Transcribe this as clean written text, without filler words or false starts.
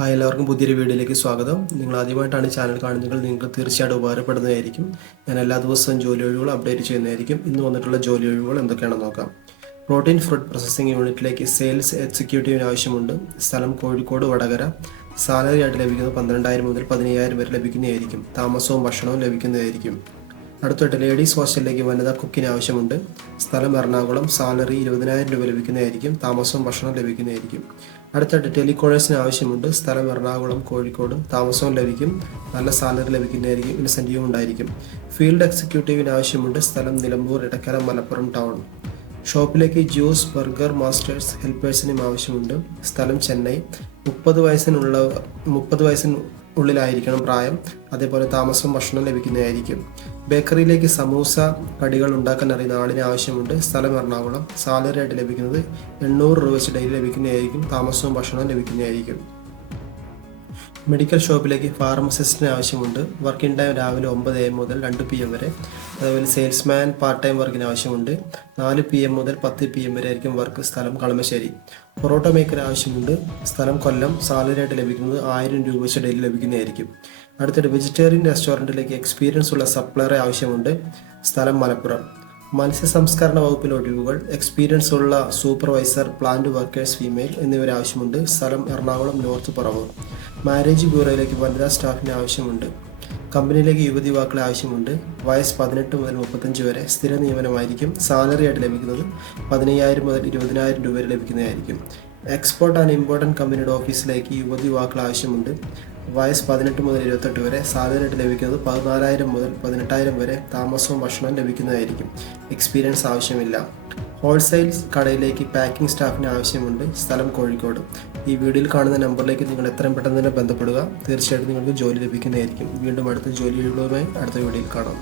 Hi, എല്ലാവർക്കും പുതിയൊരു വീഡിയോയിലേക്ക് സ്വാഗതം. നിങ്ങൾ ആദ്യമായിട്ടാണ് ഈ ചാനൽ കാണുന്നതെങ്കിൽ നിങ്ങൾക്ക് തീർച്ചയായിട്ടും ഉപകാരപ്പെടുന്നതായിരിക്കും. ഞാൻ എല്ലാ ദിവസവും ജോലി ഒഴിവുകൾ അപ്ഡേറ്റ് ചെയ്യുന്നതായിരിക്കും. ഇന്ന് വന്നിട്ടുള്ള ജോലി ഒഴിവുകൾ എന്തൊക്കെയാണെന്ന് നോക്കാം. പ്രോട്ടീൻ ഫുഡ് പ്രോസസ്സിംഗ് യൂണിറ്റിലേക്ക് സെയിൽസ് എക്സിക്യൂട്ടീവിന് ആവശ്യമുണ്ട്. സ്ഥലം കോഴിക്കോട് വടകര. സാലറി ആയിട്ട് ലഭിക്കുന്നത് 12,000 മുതൽ 15,000 വരെ ലഭിക്കുന്നതായിരിക്കും. താമസവും ഭക്ഷണവും ലഭിക്കുന്നതായിരിക്കും. അടുത്തായിട്ട് ലേഡീസ് ഹോസ്റ്റലിലേക്ക് വനിതാ കുക്കിന് ആവശ്യമുണ്ട്. സ്ഥലം എറണാകുളം. സാലറി 20,000 രൂപ ലഭിക്കുന്നതായിരിക്കും. താമസവും ഭക്ഷണവും ലഭിക്കുന്നതായിരിക്കും. അടുത്തായിട്ട് ടെലികോളേഴ്സിന് ആവശ്യമുണ്ട്. സ്ഥലം എറണാകുളം, കോഴിക്കോട്. താമസവും ലഭിക്കും. നല്ല സാലറി ലഭിക്കുന്നതായിരിക്കും. ഇൻസെൻറ്റീവും ഉണ്ടായിരിക്കും. ഫീൽഡ് എക്സിക്യൂട്ടീവിന് ആവശ്യമുണ്ട്. സ്ഥലം നിലമ്പൂർ, ഇടക്കര, മലപ്പുറം ടൗൺ. ഷോപ്പിലേക്ക് ജ്യൂസ്, ബർഗർ മാസ്റ്റേഴ്സ് ഹെൽപ്പേഴ്സിനും ആവശ്യമുണ്ട്. സ്ഥലം ചെന്നൈ. 30 വയസ്സിനുള്ളിലായിരിക്കണം പ്രായം. അതേപോലെ താമസവും ഭക്ഷണം ലഭിക്കുന്നതായിരിക്കും. ബേക്കറിയിലേക്ക് സമൂസ കടികൾ ഉണ്ടാക്കാൻ അറിയുന്ന ആളിന് ആവശ്യമുണ്ട്. സ്ഥലം എറണാകുളം. സാലറി ആയിട്ട് ലഭിക്കുന്നത് 800 രൂപ വെച്ച് ഡെയിലി ലഭിക്കുന്നതായിരിക്കും. താമസവും ഭക്ഷണവും ലഭിക്കുന്നതായിരിക്കും. മെഡിക്കൽ ഷോപ്പിലേക്ക് ഫാർമസിസ്റ്റിന് ആവശ്യമുണ്ട്. വർക്കിംഗ് ടൈം രാവിലെ 9 AM മുതൽ 2 PM വരെ. അതുപോലെ സെയിൽസ്മാൻ പാർട്ട് ടൈം വർക്കിന് ആവശ്യമുണ്ട്. 4 PM മുതൽ 10 PM വരെ ആയിരിക്കും വർക്ക്. സ്ഥലം കളമശ്ശേരി. പൊറോട്ട മേക്കർ ആവശ്യമുണ്ട്. സ്ഥലം കൊല്ലം. സാലറി ആയിട്ട് ലഭിക്കുന്നത് 1000 രൂപ വെച്ച് ഡെയിലി ലഭിക്കുന്നതായിരിക്കും. അടുത്തിട്ട് വെജിറ്റേറിയൻ റെസ്റ്റോറൻറ്റിലേക്ക് എക്സ്പീരിയൻസ് ഉള്ള സപ്ലയറെ ആവശ്യമുണ്ട്. സ്ഥലം മലപ്പുറം. മത്സ്യ സംസ്കരണ വകുപ്പിലെ ഒഴിവുകൾ. എക്സ്പീരിയൻസ് ഉള്ള സൂപ്പർവൈസർ, പ്ലാന്റ് വർക്കേഴ്സ് ഫീമെയിൽ എന്നിവരെ ആവശ്യമുണ്ട്. സ്ഥലം എറണാകുളം നോർത്ത് പറവൂർ. മാരേജ് ബ്യൂറോയിലേക്ക് വനിതാ സ്റ്റാഫിന് ആവശ്യമുണ്ട്. കമ്പനിയിലേക്ക് യുവതിവാക്കളെ ആവശ്യമുണ്ട്. വയസ്സ് 18 മുതൽ 35 വരെ. സ്ഥിര നിയമനമായിരിക്കും. സാലറി ആയിട്ട് ലഭിക്കുന്നത് 15,000 മുതൽ 20,000 രൂപ വരെ ലഭിക്കുന്നതായിരിക്കും. എക്സ്പോർട്ട് ആൻഡ് ഇമ്പോർട്ടൻറ്റ് കമ്പനിയുടെ ഓഫീസിലേക്ക് യുവതിവാക്കൾ ആവശ്യമുണ്ട്. വയസ്സ് 18 മുതൽ 28 വരെ. സാലറി ആയിട്ട് ലഭിക്കുന്നത് 14,000 മുതൽ 18,000 വരെ. താമസവും ഭക്ഷണവും ലഭിക്കുന്നതായിരിക്കും. എക്സ്പീരിയൻസ് ആവശ്യമില്ല. ഹോൾസെയിൽസ് കടയിലേക്ക് പാക്കിംഗ് സ്റ്റാഫിന് ആവശ്യമുണ്ട്. സ്ഥലം കോഴിക്കോട്. ഈ വീഡിയോയിൽ കാണുന്ന നമ്പറിലേക്ക് നിങ്ങൾ എത്രയും പെട്ടെന്ന് തന്നെ ബന്ധപ്പെടുക. തീർച്ചയായിട്ടും നിങ്ങൾക്ക് ജോലി ലഭിക്കുന്നതായിരിക്കും. വീണ്ടും അടുത്ത ജോലി ഒഴിവുകളുമായി അടുത്ത വീഡിയോയിൽ കാണാം.